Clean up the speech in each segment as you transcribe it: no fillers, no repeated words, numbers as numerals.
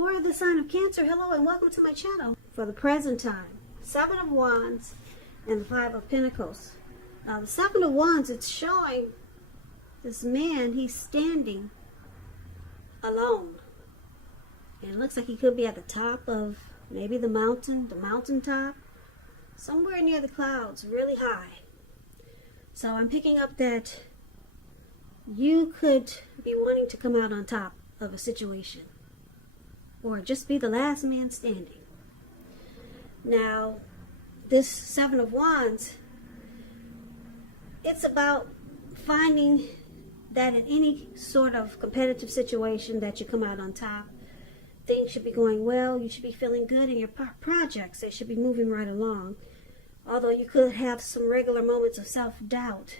For the sign of Cancer, hello and welcome to my channel. For the present time, Seven of Wands and the Five of Pentacles. The Seven of Wands, it's showing this man, he's standing alone. And it looks like he could be at the top of maybe the mountaintop, somewhere near the clouds, really high. So I'm picking up that you could be wanting to come out on top of a situation, or just be the last man standing. Now, this Seven of Wands, it's about finding that in any sort of competitive situation that you come out on top. Things should be going well. You should be feeling good in your projects. They should be moving right along. Although you could have some regular moments of self-doubt.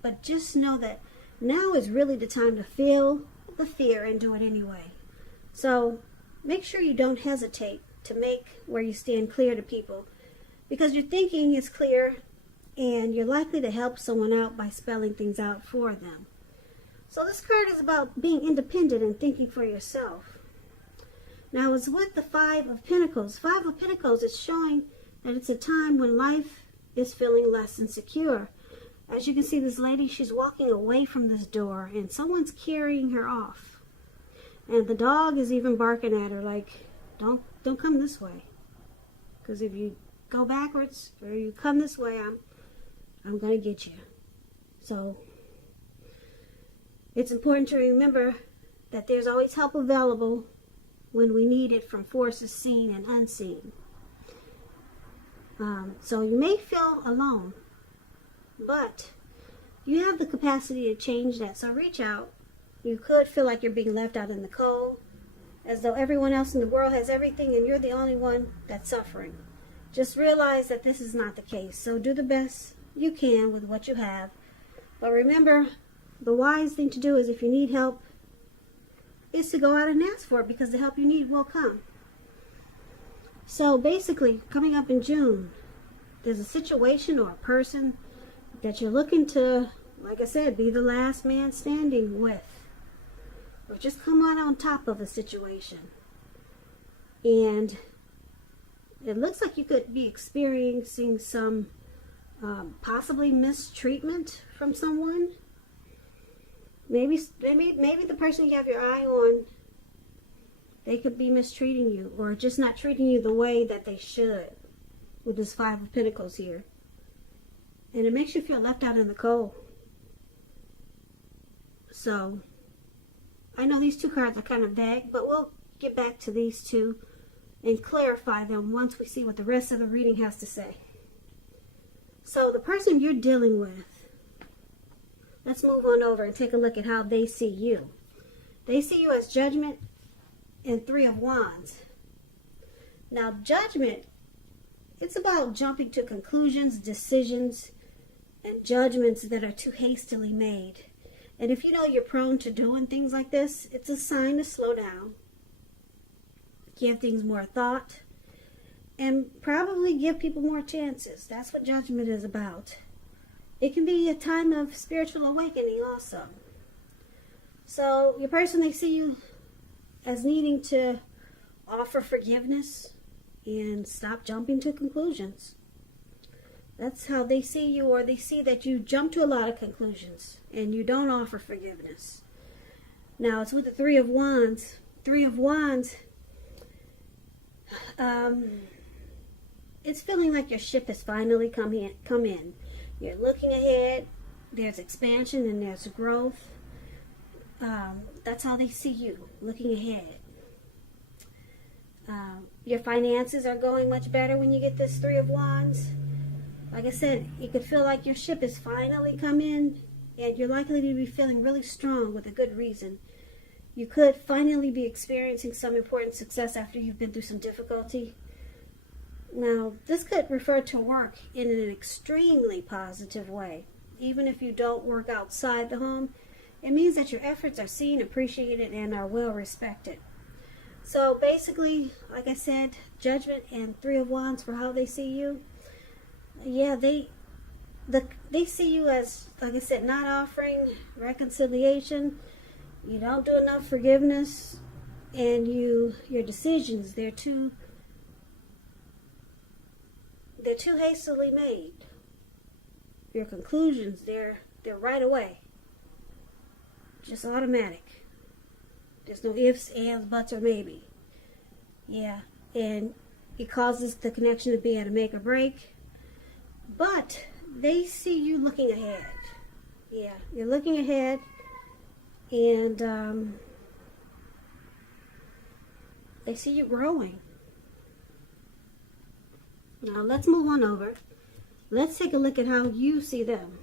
But just know that now is really the time to feel the fear and do it anyway. So make sure you don't hesitate to make where you stand clear to people, because your thinking is clear and you're likely to help someone out by spelling things out for them. So this card is about being independent and thinking for yourself. Now it's with the Five of Pentacles. Five of Pentacles is showing that it's a time when life is feeling less insecure. As you can see, this lady, she's walking away from this door and someone's carrying her off. And the dog is even barking at her like, don't come this way. Because if you go backwards or you come this way, I'm going to get you. So it's important to remember that there's always help available when we need it from forces seen and unseen. So you may feel alone, but you have the capacity to change that. So reach out. You could feel like you're being left out in the cold, as though everyone else in the world has everything and you're the only one that's suffering. Just realize that this is not the case. So do the best you can with what you have. But remember, the wise thing to do is, if you need help, is to go out and ask for it, because the help you need will come. So basically, coming up in June, there's a situation or a person that you're looking to, like I said, be the last man standing with, or just come out on top of a situation. And it looks like you could be experiencing some possibly mistreatment from someone. Maybe the person you have your eye on, they could be mistreating you, or just not treating you the way that they should, with this Five of Pentacles here. And it makes you feel left out in the cold. So I know these two cards are kind of vague, but we'll get back to these two and clarify them once we see what the rest of the reading has to say. So the person you're dealing with, let's move on over and take a look at how they see you. They see you as Judgment and Three of Wands. Now, Judgment, it's about jumping to conclusions, decisions, and judgments that are too hastily made. And if you know you're prone to doing things like this, it's a sign to slow down, give things more thought, and probably give people more chances. That's what Judgment is about. It can be a time of spiritual awakening also. So your person, they see you as needing to offer forgiveness and stop jumping to conclusions. That's how they see you, or they see that you jump to a lot of conclusions and you don't offer forgiveness. Now it's with the Three of Wands. Three of Wands, it's feeling like your ship has finally come in. You're looking ahead. There's expansion and there's growth. That's how they see you, looking ahead. Your finances are going much better when you get this Three of Wands. Like I said, you could feel like your ship has finally come in, and you're likely to be feeling really strong with a good reason. You could finally be experiencing some important success after you've been through some difficulty. Now, this could refer to work in an extremely positive way. Even if you don't work outside the home, it means that your efforts are seen, appreciated, and are well respected. So basically, like I said, Judgment and Three of Wands for how they see you. Yeah, they see you as, like I said, not offering reconciliation. You don't do enough forgiveness, and your decisions, they're too hastily made. Your conclusions, they're right away. Just automatic. There's no ifs, ands, buts, or maybe. Yeah, and it causes the connection to be at a make or break. But they see you looking ahead. Yeah, you're looking ahead, and they see you growing. Now let's move on over. Let's take a look at how you see them.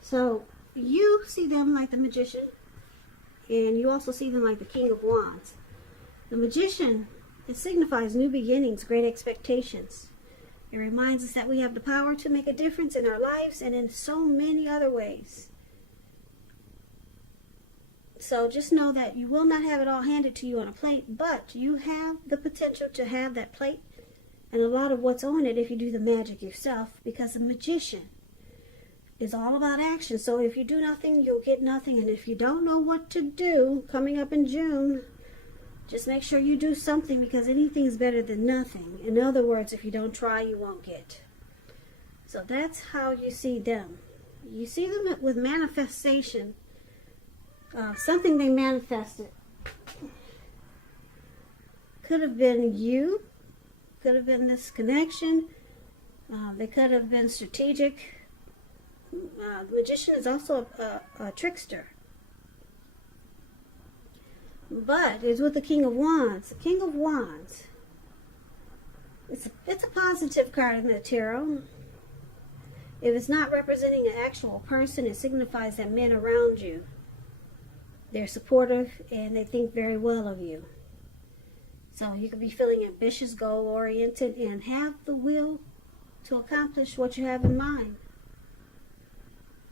So you see them like the Magician, and you also see them like the King of Wands. The Magician, it signifies new beginnings, great expectations. It reminds us that we have the power to make a difference in our lives and in so many other ways. So just know that you will not have it all handed to you on a plate, but you have the potential to have that plate and a lot of what's on it if you do the magic yourself, because the Magician is all about action. So if you do nothing, you'll get nothing. And if you don't know what to do coming up in June, just make sure you do something, because anything is better than nothing. In other words, if you don't try, you won't get. So that's how you see them. You see them with manifestation. Something they manifested. Could have been you. Could have been this connection. They could have been strategic. The Magician is also a trickster. But it's with the King of Wands. The King of Wands, it's a positive card in the tarot. If it's not representing an actual person, it signifies that men around you, they're supportive and they think very well of you. So you could be feeling ambitious, goal-oriented, and have the will to accomplish what you have in mind.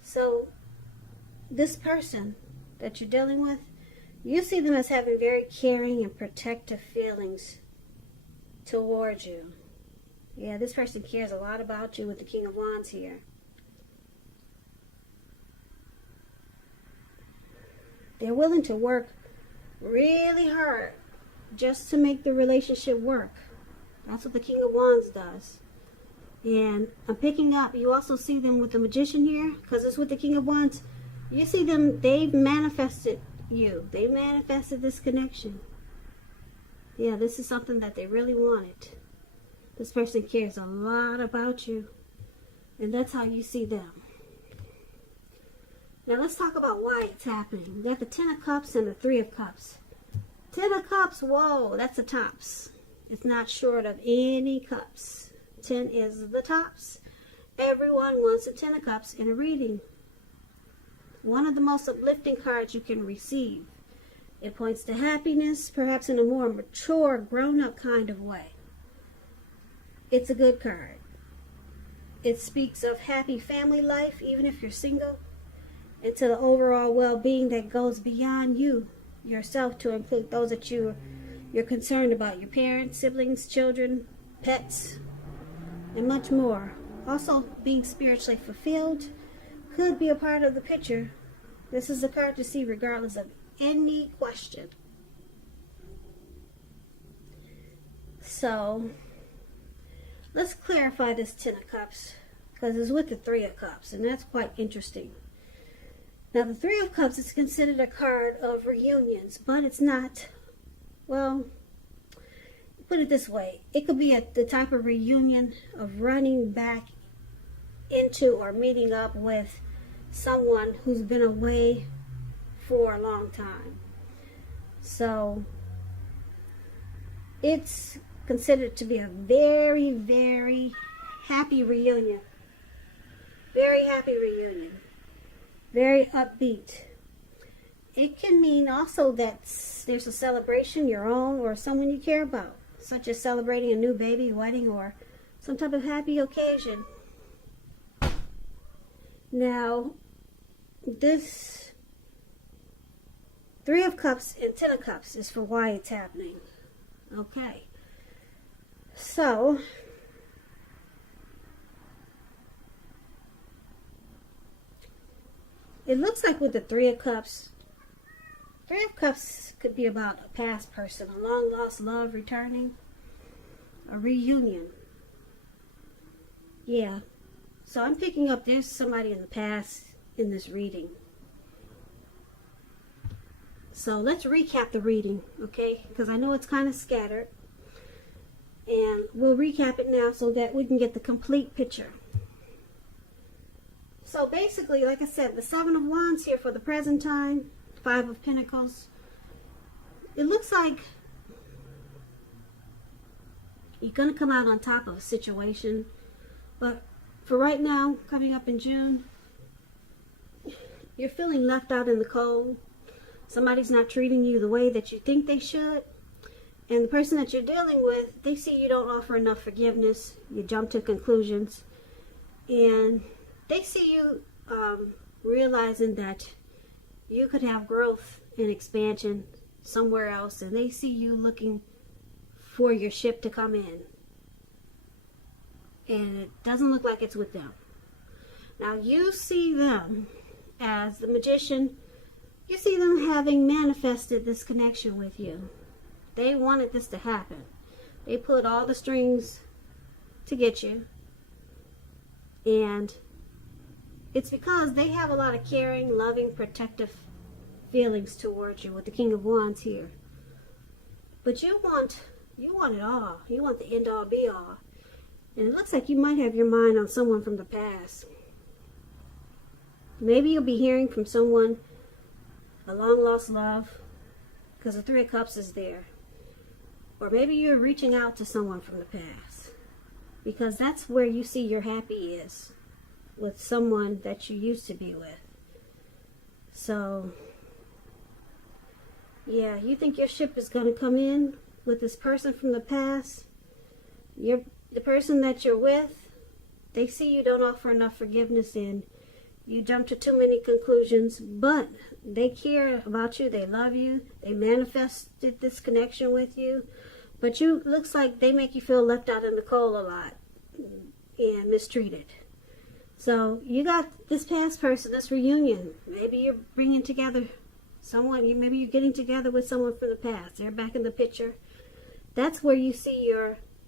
So this person that you're dealing with, you see them as having very caring and protective feelings towards you. Yeah, this person cares a lot about you with the King of Wands here. They're willing to work really hard just to make the relationship work. That's what the King of Wands does. And I'm picking up, you also see them with the Magician here, because it's with the King of Wands. You see them, they've manifested you. They manifested this connection. Yeah, this is something that they really wanted. This person cares a lot about you. And that's how you see them. Now let's talk about why it's happening. We got the Ten of Cups and the Three of Cups. Ten of Cups, whoa, that's the tops. It's not short of any cups. 10 is the tops. Everyone wants a Ten of Cups in a reading. One of the most uplifting cards you can receive. It points to happiness, perhaps in a more mature, grown-up kind of way. It's a good card. It speaks of happy family life, even if you're single, and to the overall well-being that goes beyond you, yourself, to include those that you're concerned about, your parents, siblings, children, pets, and much more. Also, being spiritually fulfilled could be a part of the picture. This is a card to see regardless of any question. So, let's clarify this Ten of Cups, because it's with the Three of Cups, and that's quite interesting. Now, the Three of Cups is considered a card of reunions, but it's not, well, put it this way. It could be the type of reunion of running back into or meeting up with someone who's been away for a long time. So it's considered to be a very, very happy reunion. Very happy reunion. Very upbeat. It can mean also that there's a celebration, your own or someone you care about, such as celebrating a new baby, wedding, or some type of happy occasion. Now, this Three of Cups and Ten of Cups is for why it's happening. Okay. So, it looks like with the Three of Cups, Three of Cups could be about a past person, a long lost love returning, a reunion. Yeah. So I'm picking up there's somebody in the past in this reading. So let's recap the reading, okay? Because I know it's kind of scattered. And we'll recap it now so that we can get the complete picture. So basically, like I said, the Seven of Wands here for the present time, Five of Pentacles. It looks like you're going to come out on top of a situation. But for right now, coming up in June, you're feeling left out in the cold. Somebody's not treating you the way that you think they should. And the person that you're dealing with, they see you don't offer enough forgiveness. You jump to conclusions. And they see you realizing that you could have growth and expansion somewhere else. And they see you looking for your ship to come in. And it doesn't look like it's with them. Now you see them as the magician. You see them having manifested this connection with you. They wanted this to happen. They put all the strings to get you. And it's because they have a lot of caring, loving, protective feelings towards you with the King of Wands here. But you want it all. You want the end all be all. And it looks like you might have your mind on someone from the past. Maybe you'll be hearing from someone, a long lost love, because the Three of Cups is there. Or maybe you're reaching out to someone from the past, because that's where you see your happy is, with someone that you used to be with. So, yeah, you think your ship is going to come in with this person from the past. The person that you're with, they see you don't offer enough forgiveness and you jump to too many conclusions, but they care about you, they love you, they manifested this connection with you, but you looks like they make you feel left out in the cold a lot and mistreated. So you got this past person, this reunion. Maybe you're bringing together someone, maybe you're getting together with someone from the past. They're back in the picture. That's where you see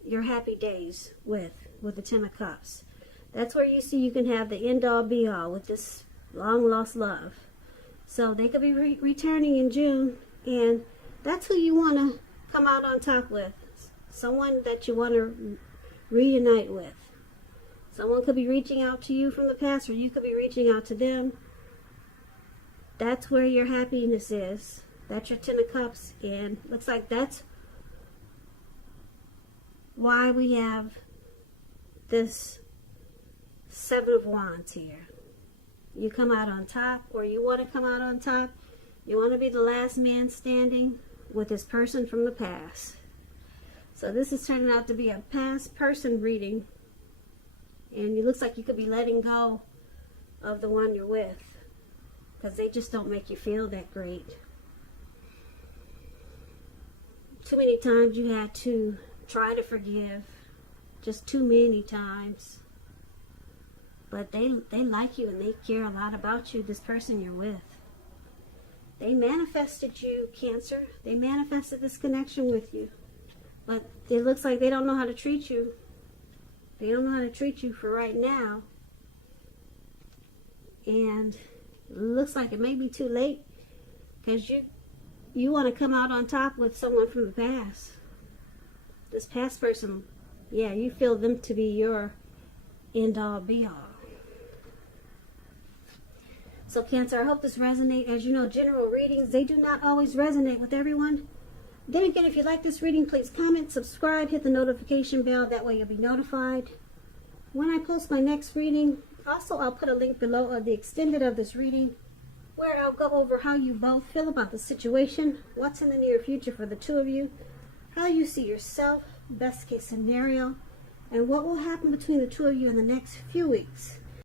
your happy days with the Ten of Cups. That's where you see you can have the end all be all with this long lost love. So they could be returning in June, and that's who you want to come out on top with. Someone that you want to reunite with. Someone could be reaching out to you from the past, or you could be reaching out to them. That's where your happiness is. That's your Ten of Cups, and looks like that's why we have this Seven of Wands here. You come out on top, or you want to come out on top. You want to be the last man standing with this person from the past. So this is turning out to be a past person reading, and it looks like you could be letting go of the one you're with, because they just don't make you feel that great. Too many times you had to try to forgive, just too many times. But they like you and they care a lot about you, this person you're with. They manifested you, Cancer. They manifested this connection with you. But it looks like they don't know how to treat you. They don't know how to treat you for right now. And it looks like it may be too late, because you want to come out on top with someone from the past. This past person, yeah, you feel them to be your end all be all. So Cancer, I hope this resonates. As you know, general readings, they do not always resonate with everyone. Then again, if you like this reading, please comment, subscribe, hit the notification bell. That way you'll be notified when I post my next reading. Also, I'll put a link below of the extended of this reading, where I'll go over how you both feel about the situation, what's in the near future for the two of you, how you see yourself, best case scenario, and what will happen between the two of you in the next few weeks.